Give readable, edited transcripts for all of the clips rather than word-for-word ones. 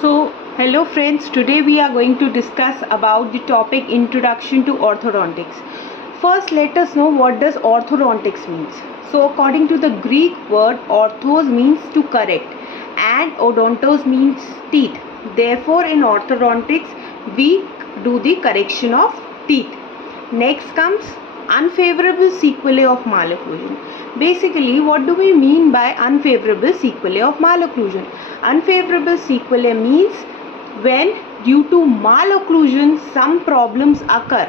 So, hello friends, today we are going to discuss about the topic Introduction to Orthodontics. First, let us know what does orthodontics means. So, according to the Greek word, orthos means to correct and odontos means teeth. Therefore, in orthodontics, we do the correction of teeth. Next comes unfavorable sequelae of malocclusion. Basically, what do we mean by unfavorable sequelae of malocclusion? Unfavorable sequelae means when due to malocclusion some problems occur.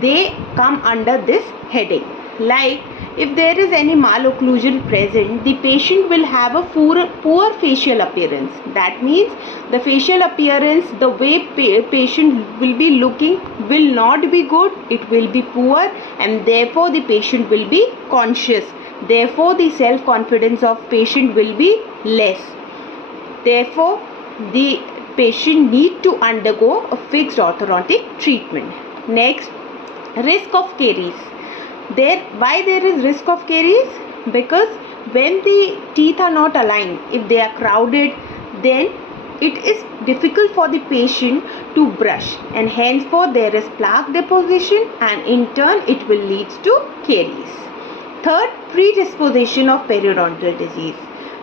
They come under this heading. Like if there is any malocclusion present, the patient will have a poor facial appearance. That means the facial appearance, the way patient will be looking will not be good, it will be poor, and therefore the patient will be conscious. Therefore the self-confidence of patient will be less. Therefore the patient need to undergo a fixed orthodontic treatment. Next, risk of caries. Why there is risk of caries? Because when the teeth are not aligned, if they are crowded, then it is difficult for the patient to brush, and henceforth there is plaque deposition, and in turn it will lead to caries. Third, predisposition of periodontal disease.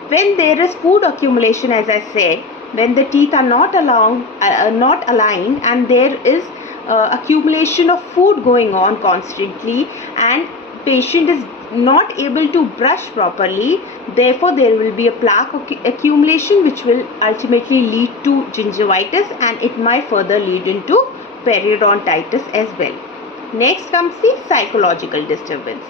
When there is food accumulation, as I said, when the teeth are not aligned and there is accumulation of food going on constantly and patient is not able to brush properly, therefore there will be a plaque accumulation which will ultimately lead to gingivitis, and it might further lead into periodontitis as well. Next comes the psychological disturbance.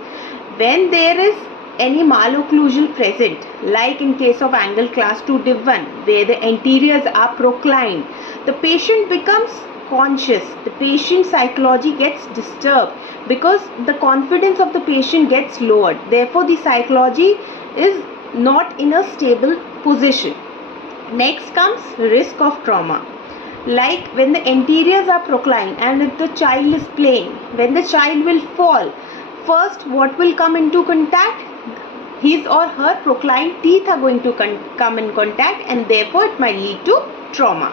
When there is any malocclusion present, like in case of angle class 2 div 1 where the anteriors are proclined, the patient becomes conscious, the patient psychology gets disturbed because the confidence of the patient gets lowered. Therefore the psychology is not in a stable position. Next comes risk of trauma. Like when the anteriors are proclined and if the child is playing, when the child will fall, first what will come into contact? His or her proclined teeth are going to come in contact, and therefore it might lead to trauma.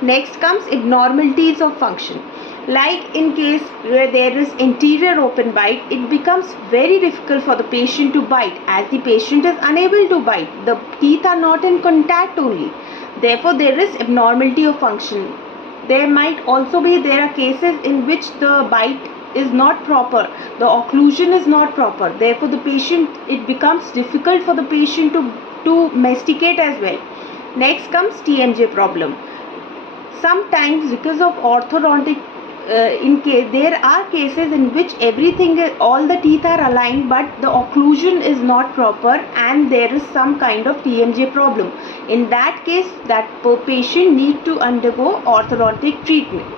Next comes abnormalities of function. Like in case where there is anterior open bite, it becomes very difficult for the patient to bite, as the patient is unable to bite. The teeth are not in contact only. Therefore there is abnormality of function. There are cases in which the bite is not proper, the occlusion is not proper. Therefore the patient, it becomes difficult for the patient to masticate as well. Next comes TMJ problem. Sometimes because of orthodontic, there are cases in which all the teeth are aligned, but the occlusion is not proper and there is some kind of TMJ problem. In that case, that patient need to undergo orthodontic treatment.